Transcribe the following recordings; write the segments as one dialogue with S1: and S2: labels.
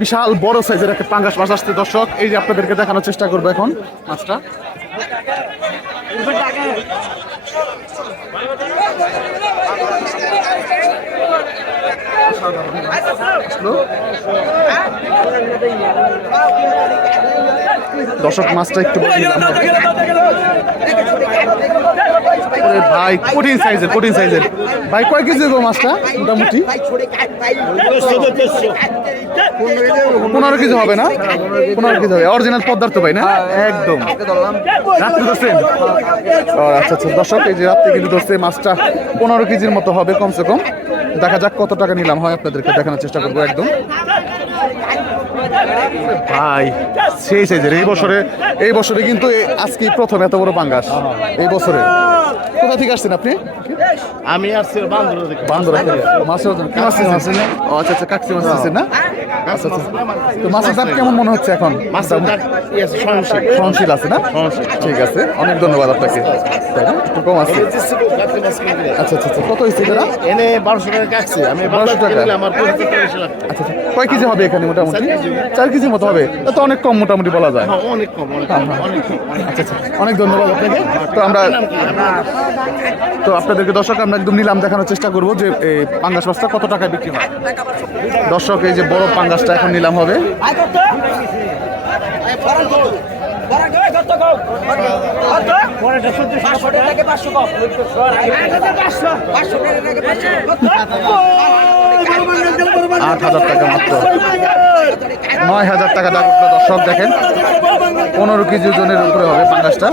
S1: বিশাল বড় সাইজের একটা পাঙ্গাস মাছ আসছে, দর্শক। এই যে আপনাদেরকে দেখানোর চেষ্টা করব এখন মাছটা। দর্শক, মাছটা একটু ভাই, কঠিন সাইজের কঠিন সাইজের ভাই, কয় কেজি দেবো মাছটা? মোটামুটি। পনেরো কেজি হবে না? পনেরো কেজি হবে। অরিজিনাল পদ্মার তো ভাই, না? একদম। রাত্রে ধরছেন আচ্ছা আচ্ছা। দর্শক, এই যে রাত্রে কিন্তু ধরছে মাছটা পনেরো কেজির মতো হবে, কমসে কম। দেখা যাক কত টাকা নিলাম। হয় আপনাদেরকে দেখানোর চেষ্টা করব একদম। ভাই সেই সাইজের। এই বছরে এই বছরে কিন্তু আজকে প্রথম এত বড় পাঙ্গাস। এই বছরে। কোথা থেকে আসছেন আপনি?
S2: আমি আসছি বান্দর থেকে।
S1: বান্দর মাছের ওজন কি মাছ আচ্ছা আচ্ছা কাকসি মাছ না? আচ্ছা আচ্ছা। তো মাছের দাম কেমন মনে হচ্ছে এখন?
S2: ইয়ে সহনশীল।
S1: আছে না? ঠিক আছে অনেক ধন্যবাদ আপনাকে। তাই না? একটু কম আছে। আচ্ছা আচ্ছা আচ্ছা। কত হয়েছে এরা
S2: এনে বারোশো টাকা আমি বারোশো
S1: টাকা? আচ্ছা আচ্ছা। কয় কেজি হবে এখানে মোটামুটি?
S2: চার কেজি।
S1: মতো হবে। তা তো অনেক কম মোটামুটি বলা যায়।
S2: হ্যাঁ, অনেক কম অনেক কম
S1: আচ্ছা আচ্ছা। অনেক ধন্যবাদ আপনাকে। তো আমরা তো আপনাদেরকে দর্শক আমরা একদম নিলাম দেখানোর চেষ্টা করব যে এই পাঙ্গাস মাছটা কত টাকায় বিক্রি হয়। দর্শক এই যে বড় পাঙ্গাসটা এখন নিলাম হবে। আট হাজার টাকা মাত্র। নয় হাজার টাকা দর্শক, দেখেন। পনেরো কেজি ওজনের উপরে হবে পাঙ্গাসটা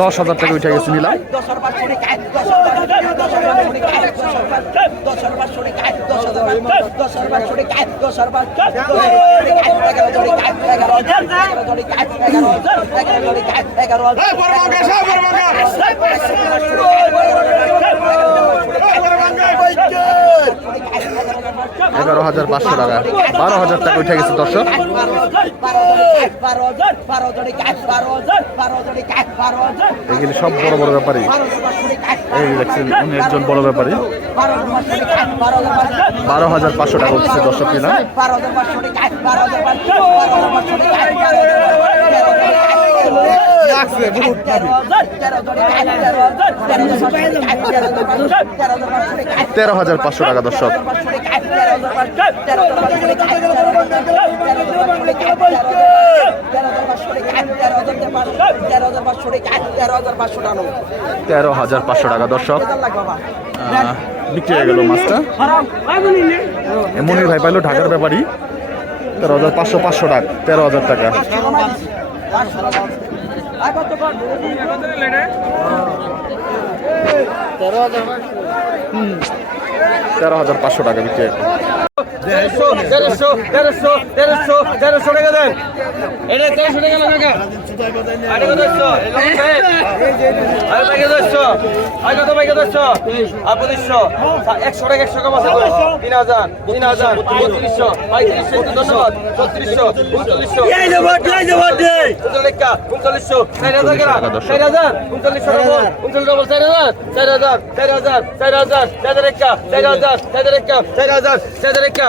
S1: দশ হাজার টাকা উঠে গেছে নিলাম। এগারো হাজার পাঁচশো টাকা। বারো হাজার টাকা উঠে গেছে, দর্শক। এগুলি সব বড় বড় ব্যাপারী এই দেখছেন, উনি একজন বড় ব্যাপারী বারো হাজার পাঁচশো টাকা উঠছে, দর্শক নিলাম তেরো হাজার পাঁচশো টাকা, দর্শক। তেরো হাজার পাঁচশো টাকা, দর্শক। বিক্রি হয়ে গেল মাছটা। মনির ভাই পাইলো ঢাকার ব্যাপারী। তেরো হাজার পাঁচশো পাঁচশো টাকা, তেরো হাজার টাকা। তেরো হাজার পাঁচশো টাকা বিক্রি। হয়ে।
S3: দেড়শো দেড়শো দেড়শো দেড়শো দেড়শো টাকা দেন এটা দেড়শো টাকা পঁচিশশো একশো টাকা একশো কম আছে। তিন হাজার তিন হাজার বত্রিশশো পঁয়ত্রিশশো ধন্যবাদ ছত্রিশশো উনচল্লিশশো উনচল্লিশা উনচল্লিশশো চার হাজার চার হাজার উনচল্লিশশো উনচল্লিশ ডবল চার হাজার চার হাজার চার হাজার চার হাজার চার হাজার চার হাজার চার হাজার চার হাজার চার হাজার একা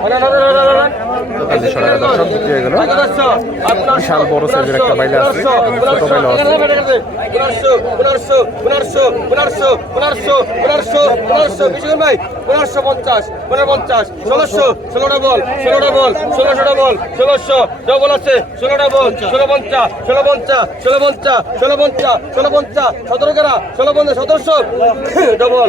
S1: তেতাল্লিশশো টাকা দর্শক বিক্রি হয়ে গেল। বিশাল বড় সাইজের একটা বাইলে আছে ছোট বাইলে আছে।
S3: পনেরোশো পনেরোশো পনেরোশো পনেরোশো পনেরোশো পনেরোশো পনেরোশো বিশাল ভাই পনেরোশো পঞ্চাশ পনেরো পঞ্চাশ ষোলোশো ষোলোটা বল ষোলোটা বল ষোলোশোটা বল ষোলোশো ডবল আছে ষোলোটা বল ষোলো পঞ্চাশ ষোলো পঞ্চাশ ষোলো পঞ্চাশ ষোলো পঞ্চাশ ষোলো পঞ্চাশ সতেরো কেরা ষোলো পঞ্চাশ সতেরোশো ডবল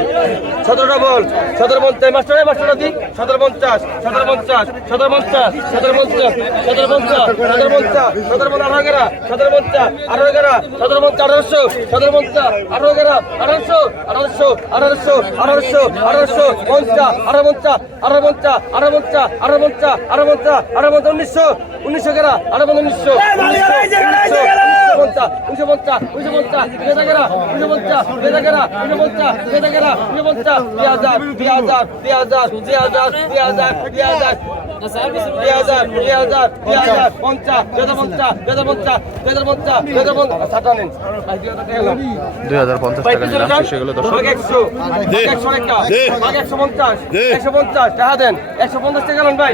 S3: সতেরোটা বল সতেরো পঞ্চাশ মাস্টার মাস্টারটা দিক সতেরো পঞ্চাশ সতেরো সতেরো পঞ্চাশ সতেরো পঞ্চাশ সতেরো পঞ্চাশ সতেরো পঞ্চাশ সতেরো পঞ্চাশ সতেরো পঞ্চাশ, আঠারো এগারো, সতেরো পঞ্চাশ, আঠারো এগারো, সতেরো পঞ্চাশ, আঠারোশো, সতেরো পঞ্চাশ, আঠারো এগারো, আঠারোশো আঠারোশো আঠারোশো আঠারোশো আঠারোশো, পঞ্চাশ, আঠারো পঞ্চাশ আঠারো পঞ্চাশ আঠারো পঞ্চাশ আঠারো পঞ্চাশ আঠারো পঞ্চাশ আঠারো পঞ্চাশ, উনিশশো উনিশশো এগারো, আঠারো পঞ্চাশ, উনিশশো উনিশশো পঞ্চাশ উনিশশো পঞ্চাশ উনিশশো পঞ্চাশ দুই হাজার উনিশশো পঞ্চাশ দুই হাজার উনিশশো পঞ্চাশ দুই হাজার উনিশশো পঞ্চাশ দুই হাজার দুই হাজার দুই হাজার দুই হাজার দুই হাজার দুই হাজার দুই হাজার দুই হাজার দুই হাজার পঞ্চাশ দুই হাজার পঞ্চাশ দুই হাজার পঞ্চাশ দুই হাজার পঞ্চাশ দুই হাজার পঞ্চাশ সাতটা নিন
S1: দুই হাজার পঞ্চাশ টাকা নিলাম শেষ গেল দর্শক
S3: ভাগ একশো একশো টাকা একশো পঞ্চাশ একশো পঞ্চাশ টাকা দেন। একশো পঞ্চাশ টাকা নেন ভাই।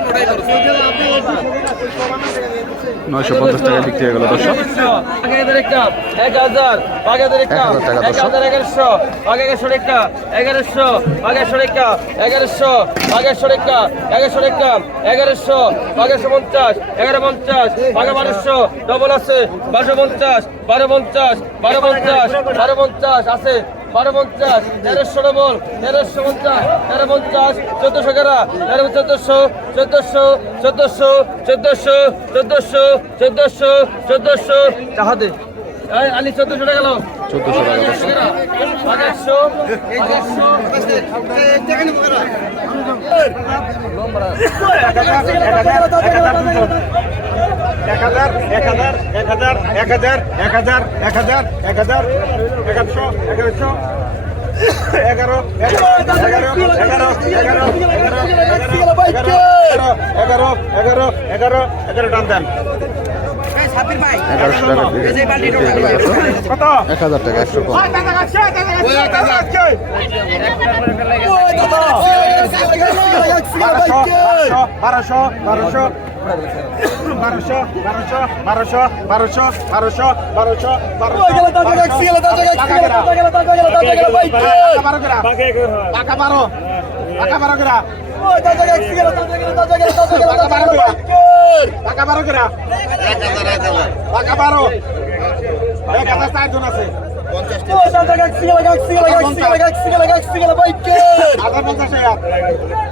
S1: নয়শো পঞ্চাশ টাকা বিক্রি হয়ে গেল দর্শক।
S3: এক হাজার। এগারোশো। বাগেশো রেখা এগারোশো। বাগেশো রেখা এগারোশো। বাগেশো রেখা এগারোশো রেখা এগারোশো। বাগেশো পঞ্চাশ এগারো পঞ্চাশ। বারো বারোশো ডবল আছে। বারোশো পঞ্চাশ বারো পঞ্চাশ বারো পঞ্চাশ বারো পঞ্চাশ আছে। বারো পঞ্চাশ তেরোশো ডবল তেরোশো পঞ্চাশ তেরো পঞ্চাশ চোদ্দশো গেরা তেরো চোদ্দশো চোদ্দশো চোদ্দশো চোদ্দশো চোদ্দশো চোদ্দশো চোদ্দশো চাহাদে আলি চোদ্দশো টাকা গেল
S1: চোদ্দশো টাকা
S3: আঠাশশো
S4: এক হাজার এক হাজার এক হাজার এক হাজার এক হাজার এক হাজার এক হাজার এগারোশো এগারোশো এগারো এগারো এগারো এগারো এগারো এগারো এগারো এগারো এগারো এগারো টান দেন।
S1: এগারোশো টাকা
S4: কত?
S1: এক হাজার টাকা একশো কম
S4: বারোশো বারোশো বারোশো বারোশো বারোশো বারোশো বারোশো বারোশো পাকা বারো পাকা বারো গেরা পাকা বারো গেরা পাকা বারো এক হাজার চারজন আছে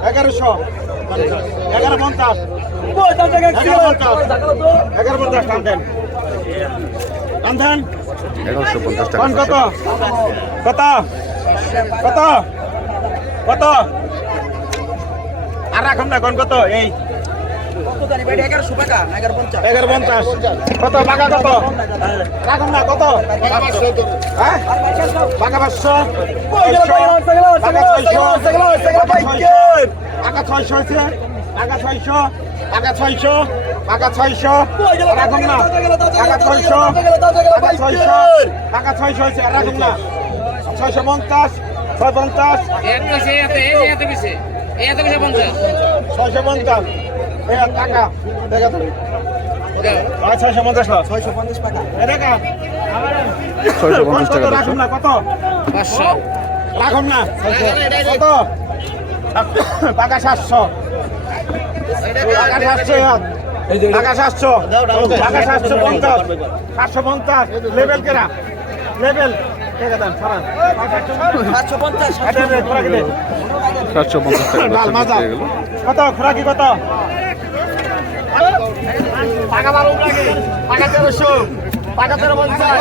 S4: এগারোশো এগারো পঞ্চাশ এগারো পঞ্চাশ এগারো পঞ্চাশ টান দেন টান দেন
S1: এগারোশো পঞ্চাশ টাকা
S4: কত কত কত কত আর রাখুন না হ্যাঁ পাঁচশো পাকা পাকা ছয়শো আছে পাকা ছয়শো পাকা ছয়শো পাকা ছয়শো। রাখুন না পাকা ছয়শো পাকা ছয়শো পাকা ছয়শো আছে রাখুন না ছয়শো পঞ্চাশ ছয় পঞ্চাশ। ছয়শো পঞ্চাশ। টাকা। দেখা তুমি ছয়শো পঞ্চাশ ছয়শো পঞ্চাশ টাকা। দেখা।
S1: ছয়শো পঞ্চাশ টাকা
S4: রাখুন না কত? রাখুন না কত? টাকা সাতশো টাকা সাতশো টাকা সাতশো টাকা সাতশো পঞ্চাশ সাতশো পঞ্চাশ লেভেল কেরা লেভেল
S1: হয়ে
S4: কত খোরাকি কত টাকা বারো লাগে টাকা তেরোশো টাকা তেরো পঞ্চাশ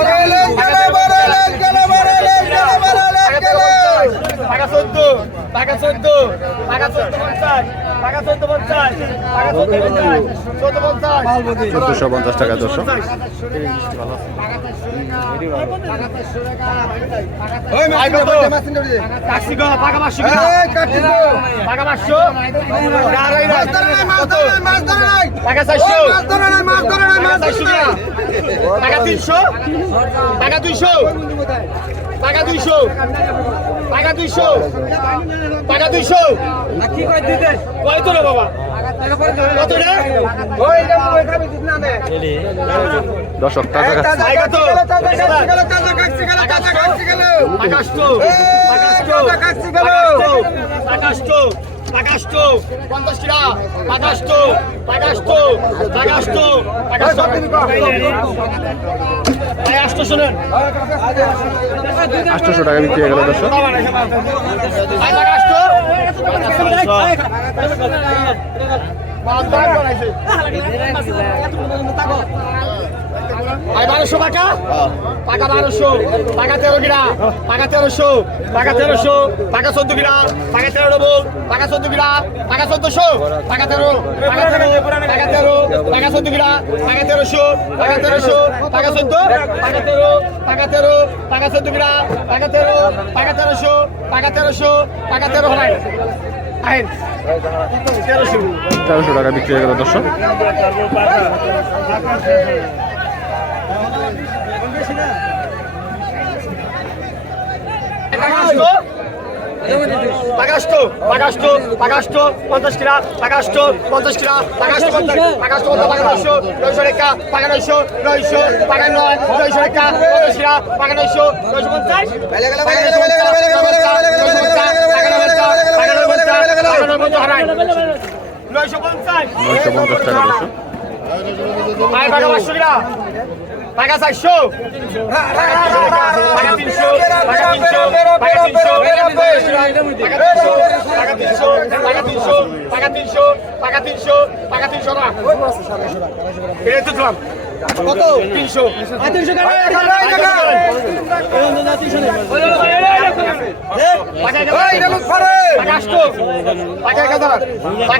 S4: টাকা চোদ্দ টাকা চোদ্দ টাকা চোদ্দ পঞ্চাশ টাকা চোদ্দ পঞ্চাশ টাকা চোদ্দ পঞ্চাশ চোদ্দ পঞ্চাশ
S1: চোদ্দশো দুইশো টাকা
S4: দুইশো
S2: টাকা দুইশো। টাকা দুইশো। কি দিতে? কয় তো রে? বাবা
S1: দর্শক
S2: তো পঞ্চাশ তো তো
S1: আটশোশো টাকা বিক্রি হয়ে গেল দর্শক।
S2: আকাশটো আই বারোশো পাকা পাকা বারোশো পাকা তেরো গিরা পাকা তেরোশো পাকা তেরোশো পাকা চোদ্দ গিরা পাকা তেরো ডবল পাকা চোদ্দ গিরা পাকা চোদ্দশো পাকা তেরো পাকা তেরো পাকা তেরো পাকা চোদ্দ গিরা পাকা তেরোশো পাকা তেরোশো পাকা চোদ্দ পাকা তেরো পাকা তেরো পাকা চোদ্দ গিরা পাকা তেরো পাকা তেরোশো পাকা তেরোশো পাকা তেরো হলাই আইন। তেরোশো
S1: টাকা বিক্রি হয়ে গেল দর্শক।
S2: পাকাষ্ট পাকাষ্ট পাকাষ্ট পঞ্চাশ কিরা পাকাষ্ট পঞ্চাশ কিরা পাকাষ্ট পাকাষ্ট পাকানশো নয়শো রেখা পাকানশো নয়শো পাকান নয় নয়শো রেখা পঞ্চাশ কিরা পাকানশো নয়শো পঞ্চাশ নয়শো পঞ্চাশ
S1: টাকা দর্শক
S2: আয় পাকা পাঁচশো কিরা পাকা চারশো পাকা তিনশো পাকা তিনশো পাকা তিনশো পাকা তিনশো পাকা তিনশো পাকা তিনশো পাকা তিনশো পাকা তিনশো না এটা তো দিলাম কত তিনশো তিনশো পাকা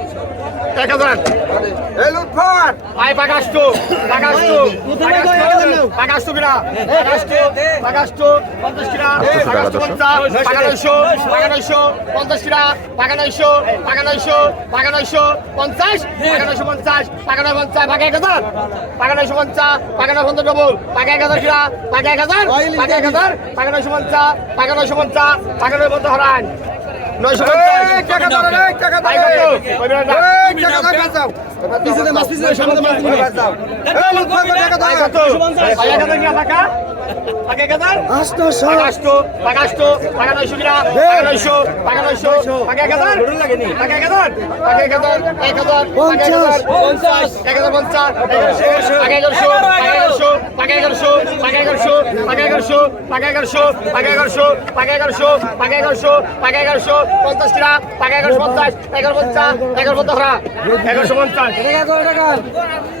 S2: এক হাজার আয় পাকাশ তো পাকাশ তো কিনা পাকাশ তো পাকাশ তো পঞ্চাশ কিনা? পাকাশ পঞ্চাশ পাকা নয়শো পঞ্চাশ কিনা? পাকা নয়শো নয়শো পাকা পঞ্চাশ পাকা পঞ্চাশ পাকা নয় পঞ্চাশ এক হাজার। পাকা নয়শো পঞ্চাশ পাকা নয় পঞ্চাশ ডবল এক হাজার কিনা? পাকা এক হাজার পাকা এক হাজার। পাকা নয়শো পঞ্চাশ পাকা নয়শো পঞ্চাশ পাকা নয় পঞ্চাশ হারান। Nós jogamos. Eita, cadê a Eita, cadê a Eita, cadê a Gatão? Precisa de mais,
S5: precisa
S2: de mais. Precisa
S5: de mais. Precisa
S2: de mais. Precisa de mais.
S4: Precisa
S2: de mais. Precisa de mais. Precisa de mais. হাজার? পাঁচশো, পাঁচশো, টাকা নয়শো কিনা? টাকা নয়শো, টাকা নয়শো, টাকা এক হাজার? টাকা এক হাজার? টাকা এক হাজার, এক হাজার, টাকা পঞ্চাশ, এক হাজার পঞ্চাশ, এগারোশো, টাকা এগারোশো, টাকা এগারোশো, টাকা এগারোশো, টাকা এগারোশো, টাকা এগারোশো, টাকা এগারোশো, টাকা এগারোশো, টাকা এগারোশো, টাকা এগারোশো, পঞ্চাশ কিনা? টাকা এগারোশো পঞ্চাশ, এগারো পঞ্চাশ, এগারো পঞ্চাশ পঞ্চাশ।
S1: এগারোশো পঞ্চাশ টাকা